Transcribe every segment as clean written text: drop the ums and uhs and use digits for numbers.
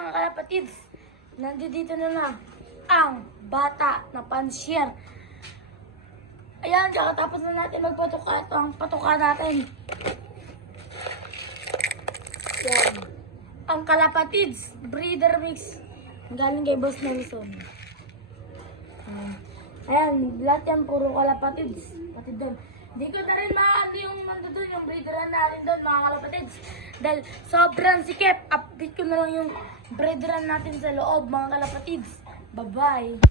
mga kalapatids, nandito na ang bata na pansier. Ayan, kakatapos na natin magpatuka. Ito ang patuka natin. Ayan. Ang kalapatids, breeder mix. Galing kay Boss Nelson. Ayan, lahat yan puro kalapatids. Pati doon. Hindi ko na rin maano yung nandun, yung breederan natin doon, mga kalapatids. Dahil sobrang sikip, update ko na lang yung breederan natin sa loob, mga kalapatids. Bye-bye!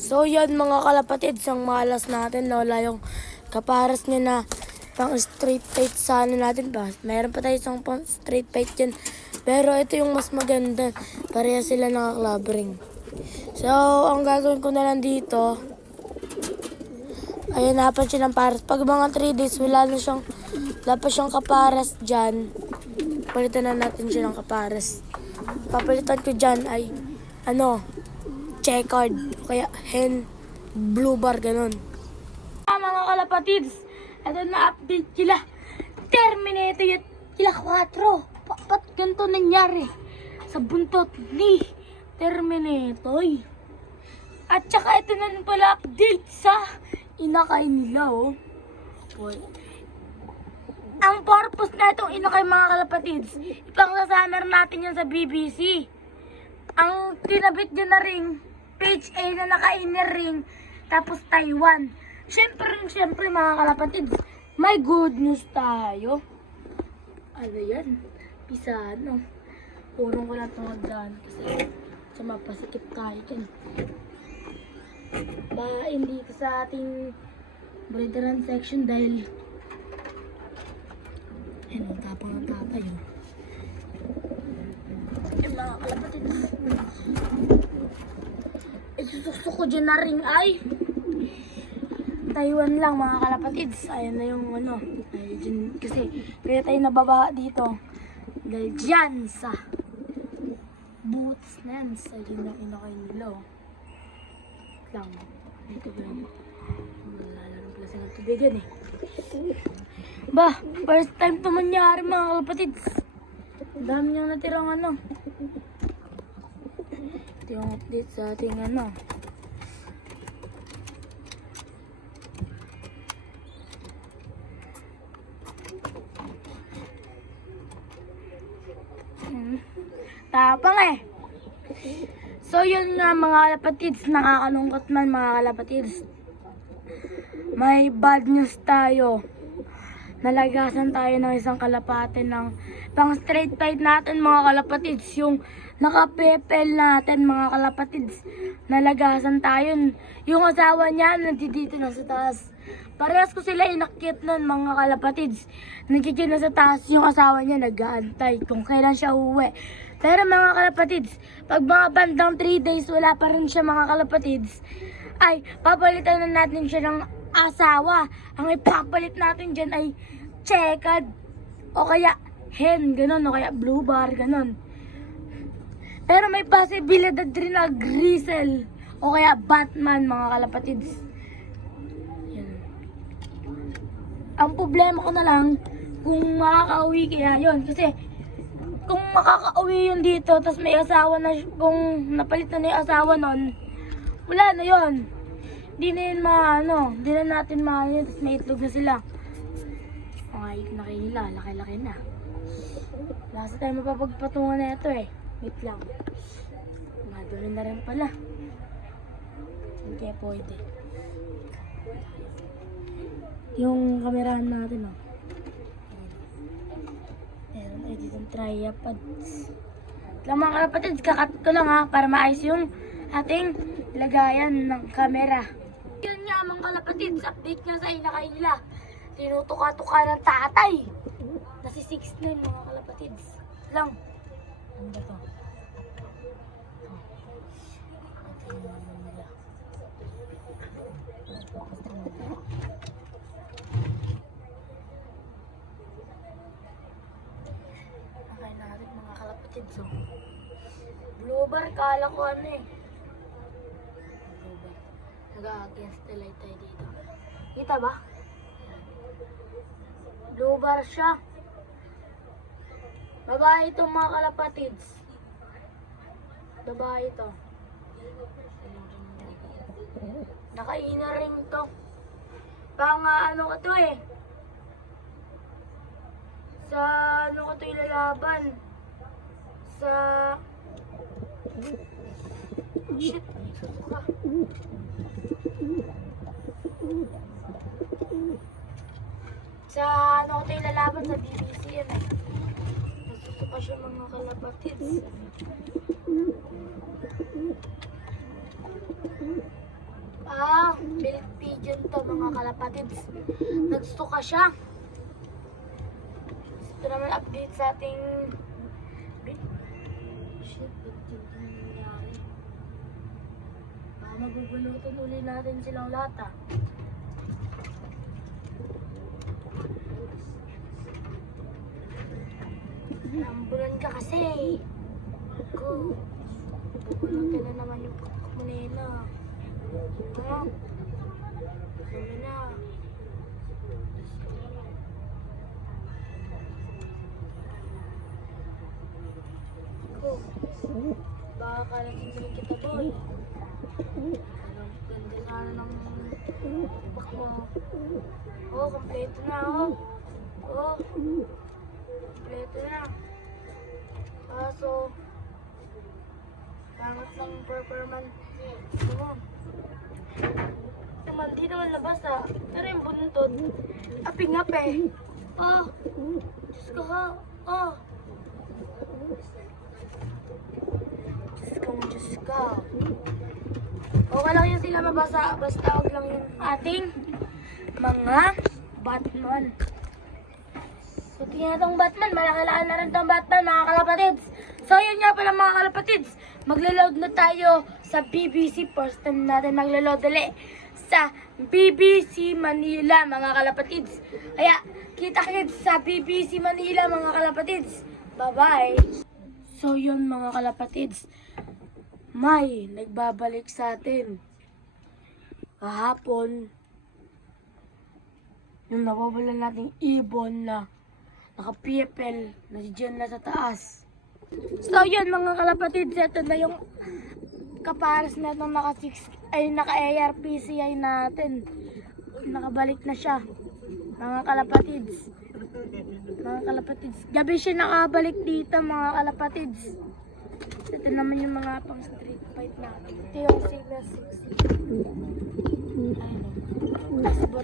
So yan mga kalapatids, ang malas natin, wala yung kaparas niya na pang straight fight sa ano natin ba. Mayroon pa tayo isang pang straight fight dyan. Pero ito yung mas maganda, pareha sila naka-clubbering. So, ang gagawin ko na lang dito, ayun, napan siya ng paras. Pag mga 3 days, wala pa siyang kaparas dyan. Palitan na natin siya ng kaparas. Papalitan ko dyan ay, checkered, kaya hen, blue bar, ganun. Mga kalapatids, ito na-update sila. Terminator yun, sila 4. Ba't ganito nangyari sa buntot ni Terminator? At saka ito na rin pala update sa inakay nila, oh. Boy. Ang purpose na itong inakay mga kalapatids, ipang-summer natin yan sa BBC. Ang tinabit dyan na ring, page A na naka-inner ring, tapos Taiwan. Siyempre mga kalapatids, may good news tayo. Ano yan? Pisano. Purong ko lang tumagdaan kasi sa mapasikip tayo dyan. Bain dito sa ating breederan section dahil ayun, tapang ang tatay, oh. Yung mga kalapatids, isususok ko dyan na ring ay Taiwan lang mga kalapatids. Ayan na yung ay, dyan, kasi kaya tayo nababa dito dahil dyan sa boots na yan sa yun na inakay nila, oh. Lang. Dito ba lang? Malalaro pala sa tubig yan, eh. Ba, first time ito mangyari mga kalapatids. Ang dami niyang natirang ito yung update sa ating tapang, eh. So yun nga mga kalapatids, nakakalungkot man mga kalapatids. May bad news tayo. Nalagasan tayo ng isang kalapate ng pang straight fight natin mga kalapatids. Yung nakapepel natin mga kalapatids. Nalagasan tayo. Yung asawa niya nandito na sa taas. Parehas ko sila inakyat nun mga kalapatids. Nagiging na sa taas yung asawa niya, nag-aantay kung kailan siya uuwi. Pero mga kalapatids, pag mga bandang 3 days wala pa rin siya mga kalapatids, ay papalitan na natin siya ng asawa. Ang ipapalit natin dyan ay checkered o kaya hen, ganun, o kaya blue bar, ganun. Pero may posibilidad rin na grizzle o kaya Batman mga kalapatids. Yan. Ang problema ko na lang kung makakauwi kaya yun, kasi kung makakauwi yun dito tapos may asawa na, kung napalit na yung asawa nun, wala na yun. Hindi na yun hindi na natin yun, tapos may itlog na sila. Mga na kayo nila, laki-laki na. Lasa tayo mapapagpatungan na ito, eh. Wait lang. Maduli na rin pala. Hindi pwede. Yung kamerahan natin, oh. Meron ay dito tripods. Lang mga kalapatids, kakat ko lang para maayos yung ating lagayan ng kamera. Yun nga mga kalapatids, update nga sa inakay nila. Tinutuka-tuka ng tatay. Nasi 6'9" mga kalapatids. Lang. Ano ba to? Okay natin mga kalapatids, oh. Blue bar, kala ko eh. Blue bar. Nag-against the light tayo dito. Kita ba? Blue bar siya. Babae itong mga kalapatids. Babae to. Nakaina rin to. Pang ano ko to eh. Sa ano ko to ilalaban. Sa... Shit. Susuka. Sa ano ko to ilalaban sa BBC yan eh. Nasusuka siya mga kalapatids. Milk pigeon to mga kalapatids. Nagsuka siya. Ito naman update sa ating... Shit, ba't yung nangyari? Magugulutan uli natin silang lahat ah. Ambulan ka kasi. Ako. Gugulutan na naman yung pagkamunina. Ha? Sabi na. Ako. Baka kalasin din kita, boy. Ang ganda sana ng bak mo. Oh, kompleto na, oh. Oh. Kompleto na. Kaso, pangat ng performance. Ano? Naman, di naman labas ah. Pero yung buntod, aping-ap eh. Oh, Diyos ko ha. Oh. Diyos ko. Okay lang yan sila mabasa. Basta huwag lang yung ating mga Batman. So, tingnan itong Batman. Malakilaan na rin itong Batman, mga kalapatids. So, yun nga pala mga kalapatids. Maglo-load na tayo sa BBC. First time natin maglo-load ulit sa BBC Manila, mga kalapatids. Kaya, kita-kits sa BBC Manila, mga kalapatids. Bye-bye. So, yun mga kalapatids. May nagbabalik sa atin. Kahapon, yung nawawalan nating ibon na naka-PFL na dyan na sa taas. So yun mga kalapatids, ito na yung kapares na itong naka-ARPCI natin. Nakabalik na siya. Mga kalapatids. Mga kalapatids. Gabi siya nakabalik dito mga kalapatids. Ito naman yung mga pang street fight natin. Ito yung Sigma 6. Ayun.